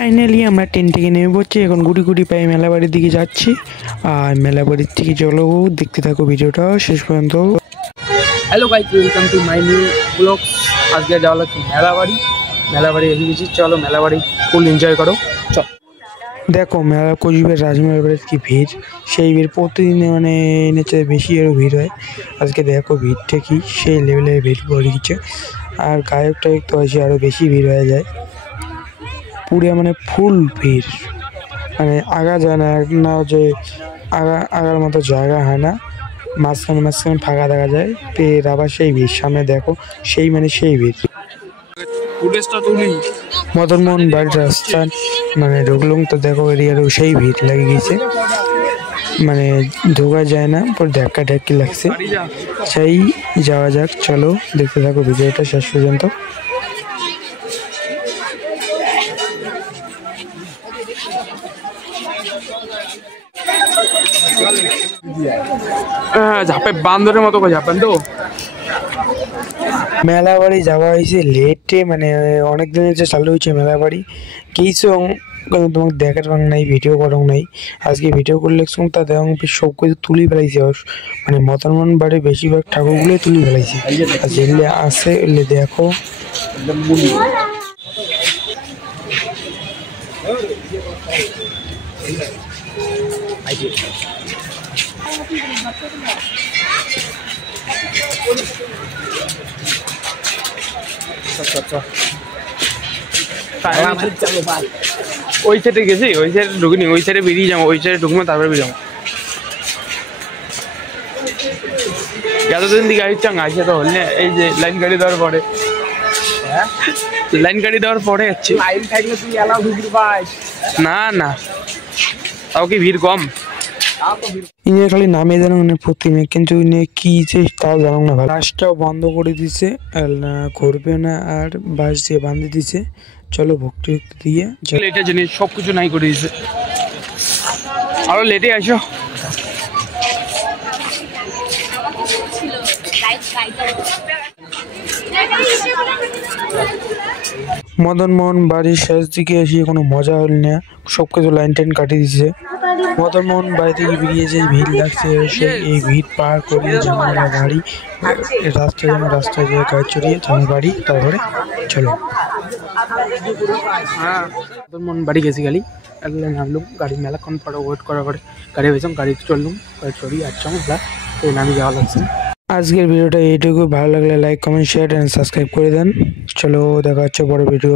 Finally আমরা train থেকে নেমে পড়ছি, এখন গুটি গুটি পায়ে মেলাবাড়ির দিকে যাচ্ছি। আর মেলাবাড়ির থেকে চলো, দেখতে থাকো ভিডিওটা শেষ পর্যন্ত। Hello guys, welcome to my new blog. আজকে যাওয়া লাগছে মেলাবাড়ি এসে গেছি। চলো মেলাবাড়ি ফুল এনজয় করো। চল দেখো মেলা কোচবিহার রাজমেলার বাড়ির কি ভিড়, সেই ভিড় প্রতিদিনে মানে এনেছে বেশি আরও ভিড় হয়। আজকে দেখো ভিড়টা কি, সেই লেভেলের ভিড় পড়ে গেছে। আর গায়ক টায়ক তো আছে, আরও বেশি ভিড় হয়ে যায়, পুরো মানে ফুল ভিড়, মানে আগা যায় না যে আগার মতো জায়গা হয় না, মাঝখানে ফাঁকা দেখা যায়। ফের আবার সেই ভিড়, সামনে দেখো সেই সেই ভিড়। মদনমোহন বাড়ির রাস্তা মানে ঢুকলুম তো দেখো এরিয়ারও সেই ভিড় লেগে গেছে, মানে ঢোকা যায় না, পর ধাক্কা ধাক্কি লাগছে। সেই যাওয়া যাক, চলো দেখতে থাকো ভিডিওটা শেষ পর্যন্ত। ঝাপে বান্দরের মতো করে ঝাপেন তো। মেলা বাড়ি যাওয়া হয়েছে লেটে, মানে অনেক দিন হচ্ছে চালু হয়েছে মেলা বাড়ি। কিছু তোমাকে দেখার ভাঙ নাই, ভিডিও করাও নাই। আজকে ভিডিও করলে তা দেখ সব কিছু তুলি ফেলাইছে, মানে মদনমোহন বাড়ির বেশিরভাগ ঠাকুরগুলোই তুলি ফেলাইছে। আর যেগুলো আছে এগুলো দেখো। ওই সাইডে গেছি, ওই সাইডে ঢুকিনি, ওই সাইডে বেরিয়ে যাবো, ওই সাইডে ঢুকবো তারপরে বেরিয়ে যাবো। এতদিন দিকে আসছাং আসে তো হলে এই যে লাইন গাড়ি দেওয়ার পরে যাচ্ছি। না তাও কি ভিড় কম, ইনি খালি নামে জানো মানে প্রতিমে, কিন্তু ইনি কি যে তাও জানো না। বাসটাও বন্ধ করে দিছে, ঘুরবে না, আর বাস দিয়ে বাঁধে দিছে। চলো ভক্তি দিয়ে এটা জিনিস সবকিছু নাই করে দিছে, আরো লেটে আসো। মদনমোহন বাড়ির শেষ দিকে এসে কোনো মজা হল না, সবকিছু লাইন টাইন কাটিয়ে দিচ্ছে। মদনমোহন বাড়ি থেকে বেরিয়ে যে ভিড় লাগছে, সেই এই ভিড় পার করিয়ে জামালা বাড়ি রাস্তায় যে গাড়ি চড়িয়ে জামা বাড়ি, তারপরে চলো। হ্যাঁ মদনমোহন বাড়ি গেছি, গাড়ি নামলুম, গাড়ি মেলাক্ষণ পরে ওয়েট করার পরে গাড়ি হয়েছিলাম, গাড়ি চললুম, গাড়ি চড়িয়ে আসছাম এই নামে যাওয়া লাগছে। আজকের ভিডিওটা এইটুকু, ভালো লাগলে like comment share and subscribe করে দেন। চলো দেখা হচ্ছে পরে ভিডিও।